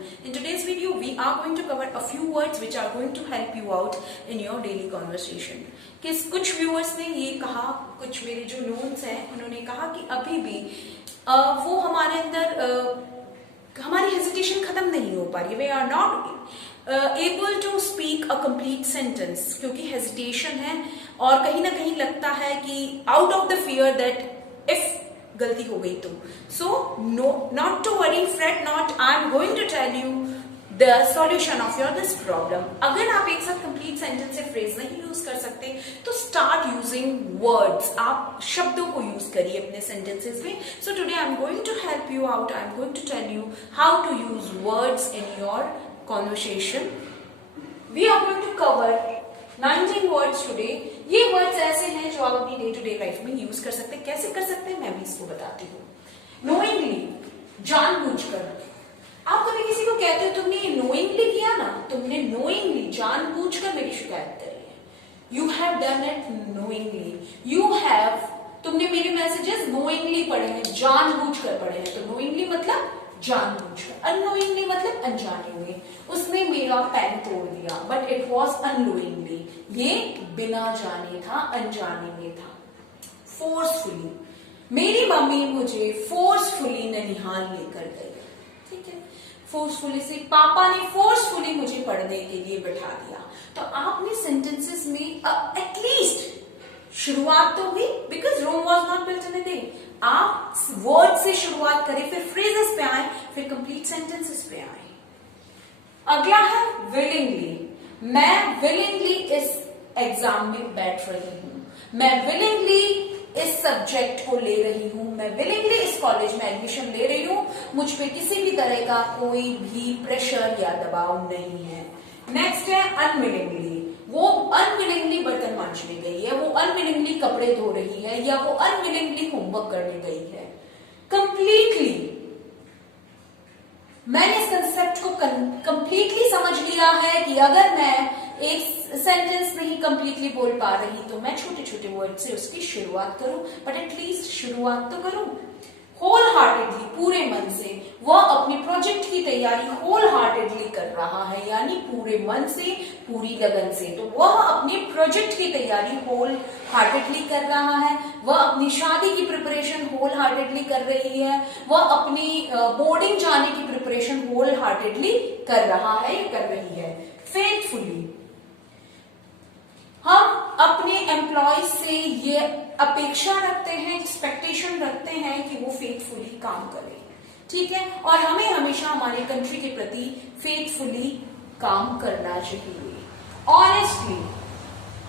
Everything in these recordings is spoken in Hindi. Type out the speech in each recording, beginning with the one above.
In today's video, we are going to cover a few words which are going to help you out in your daily conversation. कुछ व्यूअर्स ने ये कहा, कुछ मेरे जो नोन्स हैं उन्होंने कहा कि अभी भी वो हमारे अंदर हमारी हेजिटेशन खत्म नहीं हो पा रही. We are not able to speak a complete sentence क्योंकि हेजिटेशन है और कहीं ना कहीं लगता है कि out of the fear that if गलती हो गई तो. So no, not to worry, fret not. I am going to tell you the solution of your this problem. अगर आप एक साथ कंप्लीट सेंटेंस से फ्रेज नहीं यूज कर सकते तो स्टार्ट यूजिंग वर्ड्स. आप शब्दों को यूज करिए अपने सेंटेंसेस में. So today I am going to help you out. I am going to tell you how to use words in your conversation. We are going to cover 19 words today. ये वर्ड्स ऐसे हैं जो आप अपनी डे टू डे लाइफ में यूज कर सकते हैं. कैसे कर सकते हैं मैं भी इसको बताती हूँ. नोइंगली, जानबूझकर. आप कभी किसी को कहते हो तुमने ये नोइंगली किया ना, तुमने नोइंगली जानबूझकर मेरी शिकायत करी है. You have done it knowingly. You have, तुमने मेरे मैसेजेस नोइंगली पढ़े हैं, जानबूझकर पढ़े हैं. तो नोइंगली मतलब जानबूझकर. अननोइंगली मतलब अनजाने में. उसने मेरा पेन तोड़ दिया, बट इट वॉज अननोइंगली. ये बिना जाने था, अनजाने में था. फोर्सफुली, मेरी मम्मी मुझे फोर्सफुली ननिहाल लेकर गई. ठीक है, फोर्सफुली से पापा ने फोर्सफुली मुझे पढ़ने के लिए बैठा दिया. तो आपने सेंटेंसेस में एटलीस्ट शुरुआत तो हुई, because Rome was not built in a day. आप वर्ड से शुरुआत करें, फिर फ्रेजेस पे आए, फिर कंप्लीट सेंटेंसेस पे आए. अगला है विलिंगली. मैं विलिंगली इस एग्जाम में बैठ रही हूं. मैं विलिंगली इस सब्जेक्ट को ले रही हूं. मैं विलिंगली इस कॉलेज में एडमिशन ले रही हूं. मुझ पे किसी भी तरह का कोई भी प्रेशर या दबाव नहीं है. नेक्स्ट है अनविलिंगली. वो अनविलिंगली बर्तन मांजने गई है, वो अनविलिंगली कपड़े धो रही है, या वो अनविलिंगली होमवर्क करने गई है. कंप्लीटली, मैंने इस कंसेप्ट को कंप्लीटली समझ लिया है कि अगर मैं एक सेंटेंस नहीं कंप्लीटली बोल पा रही तो मैं छोटे छोटे वर्ड से उसकी शुरुआत करूं, बट एटलीस्ट शुरुआत तो करूं. होल हार्टेडली, पूरे मन से. वह अपनी प्रोजेक्ट की तैयारी होल हार्टेडली कर रहा है, यानी पूरे मन से, पूरी लगन से. तो वह अपने प्रोजेक्ट की तैयारी होल हार्टेडली कर रहा है. वह अपनी शादी की प्रिपरेशन होल हार्टेडली कर रही है. वह अपनी बोर्डिंग जाने की प्रिपरेशन होल हार्टेडली कर रहा है या कर रही है. फेथफुली, हम अपने एम्प्लॉय से ये अपेक्षा रखते हैं, एक्सपेक्टेशन रखते हैं कि वो फेथफुली काम करें. ठीक है, और हमें हमेशा हमारे कंट्री के प्रति फेथफुली काम करना चाहिए. ऑनेस्टली,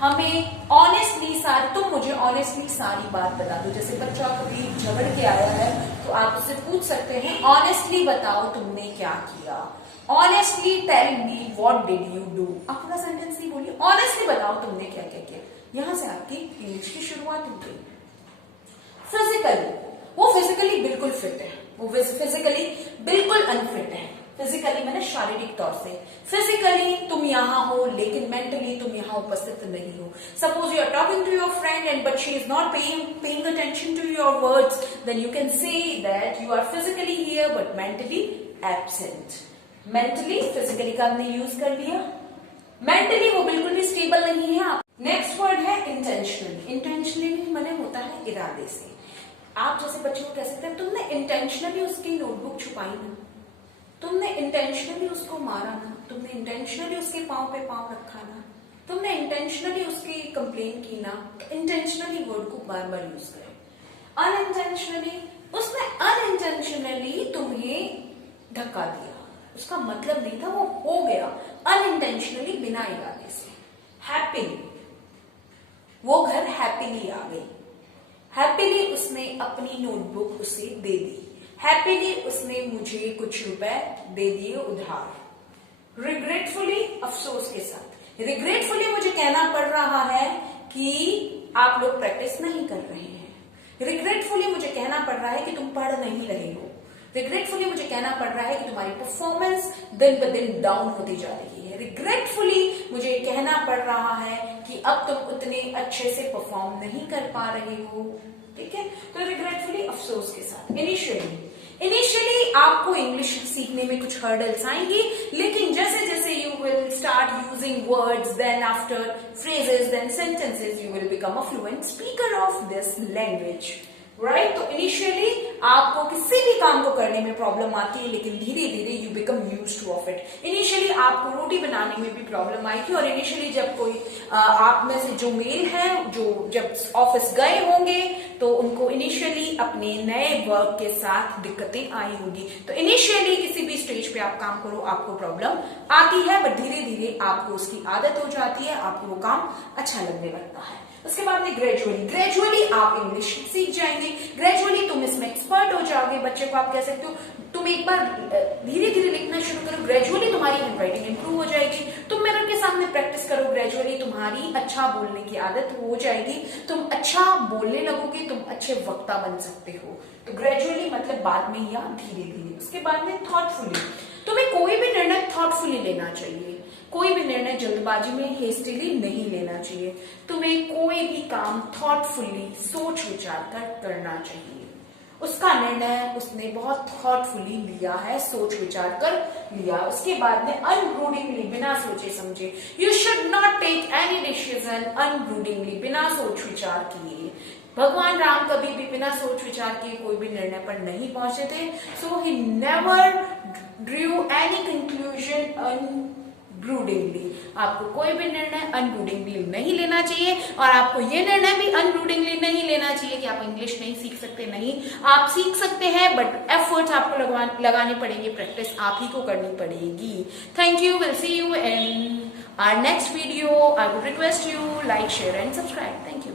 हमें ऑनेस्टली तुम मुझे ऑनेस्टली सारी बात बता दो. जैसे बच्चा कभी झगड़ के आया है तो आप उससे पूछ सकते हैं ऑनेस्टली बताओ तुमने क्या किया. Honestly tell me what did you do. आप पूरा सेंटेंस नहीं बोलिए, ऑनेस्टली बताओ तुमने क्या क्या किया. यहां से आपकी इंग्लिश की शुरुआत हो गई. फिजिकली, वो फिजिकली बिल्कुल फिट है, वो फिजिकली बिल्कुल अनफिट है. फिजिकली मैंने शारीरिक तौर से. फिजिकली तुम यहाँ हो लेकिन मेंटली तुम यहाँ उपस्थित नहीं हो. Suppose you are talking to your friend and but she is not paying attention to your words, then you can say that you are physically here but mentally absent. Mentally, physically का हमने यूज कर लिया. मेंटली वो बिल्कुल भी स्टेबल नहीं है. नेक्स्ट वर्ड है इंटेंशनली. इंटेंशनली मैंने होता है इरादे से. आप जैसे बच्चों को कह सकते हैं तुमने इंटेंशनली उसकी नोटबुक छुपाई ना, तुमने इंटेंशनली उसको मारा ना, तुमने इंटेंशनली उसके पांव पे पांव रखा ना, तुमने इंटेंशनली उसकी कंप्लेन की ना. इंटेंशनली वर्ड को बार बार यूज करें. अनइंटेंशनली, उसने अनइंटेंशनली तुम्हें धक्का दिया, उसका मतलब नहीं था, वो हो गया अनइंटेंशनली, बिना इरादे से. हैप्पीली, वो घर हैप्पीली आ गई. हैप्पीली उसने अपनी नोटबुक उसे दे दी. हैप्पीली उसने मुझे कुछ रुपए दे दिए उधार. रिग्रेटफुली, अफसोस के साथ. रिग्रेटफुली मुझे कहना पड़ रहा है कि आप लोग प्रैक्टिस नहीं कर रहे हैं. रिग्रेटफुली मुझे कहना पड़ रहा है कि तुम पढ़ नहीं रहे हो. रिग्रेटफुली मुझे कहना पड़ रहा है कि तुम्हारी परफॉर्मेंस दिन ब दिन डाउन होती जा रही है. रिग्रेटफुली मुझे कहना पड़ रहा है कि अब तुम उतने अच्छे से परफॉर्म नहीं कर पा रहे हो. ठीक है, तो रिग्रेटफुली, अफसोस के साथ. इनिशियली, इनिशियली आपको इंग्लिश सीखने में कुछ हर्डल्स आएंगी, लेकिन जैसे जैसे you will start using words, then after phrases, then sentences, you will become a fluent speaker of this language, right. तो इनिशियली आपको किसी भी काम को करने में प्रॉब्लम आती है, लेकिन धीरे धीरे you become used two of it. Initially आपको रोटी बनाने में भी प्रॉब्लम आई थी, और इनिशियली जब कोई आप में से जो मेल है, जो जब ऑफिस गए होंगे, तो उनको इनिशियली अपने नए वर्क के साथ दिक्कतें आई होगी। तो इनिशियली किसी भी स्टेज पे आप काम करो, आपको प्रॉब्लम आती है, बट धीरे धीरे आपको उसकी आदत हो जाती है, आपको वो काम अच्छा लगने लगता है। उसके बाद में ग्रेजुअली आप इंग्लिश सीख जाएंगे, ग्रेजुअली तुम इसमें एक्सपर्ट हो जाओगे। बच्चे को आप कह सकते हो तुम एक बार धीरे धीरे लिखना शुरू करो, ग्रेजुअली तुम्हारी हैंडराइटिंग इंप्रूव हो जाएगी। तुम मिरर के सामने प्रैक्टिस करो, ग्रेजुअली तुम्हारी अच्छा बोलने की आदत हो जाएगी, तुम अच्छा बोलने लगोगे, तुम अच्छे वक्ता बन सकते हो। तो ग्रेजुअली मतलब बाद में या धीरे धीरे। उसके बाद में थॉटफुली, तुम्हें कोई भी निर्णय थॉटफुली लेना चाहिए, कोई भी निर्णय जल्दबाजी में हेस्टिली नहीं लेना चाहिए। तुम्हें कोई भी काम थॉटफुली सोच विचार कर करना चाहिए। उसका निर्णय उसने बहुत थॉटफुली लिया है, सोच विचार कर लिया। उसके बाद में अनब्रूडिंगली, बिना सोचे समझे, you should not take any decision unbroodingly, बिना सोच विचार किए। भगवान राम कभी भी बिना सोच विचार किए कोई भी निर्णय पर नहीं पहुंचे थे। So he never drew any conclusion unbroodingly. आपको कोई भी निर्णय अनब्रूडिंगली नहीं लेना चाहिए, और आपको ये निर्णय भी अनब्रूडिंगली नहीं लेना चाहिए कि आप इंग्लिश नहीं सीख सकते। नहीं, आप सीख सकते हैं, बट एफर्ट्स आपको लगाने पड़ेंगे, प्रैक्टिस आप ही को करनी पड़ेगी। Thank you, will see you in our next video. I would request you like, share and subscribe. Thank you.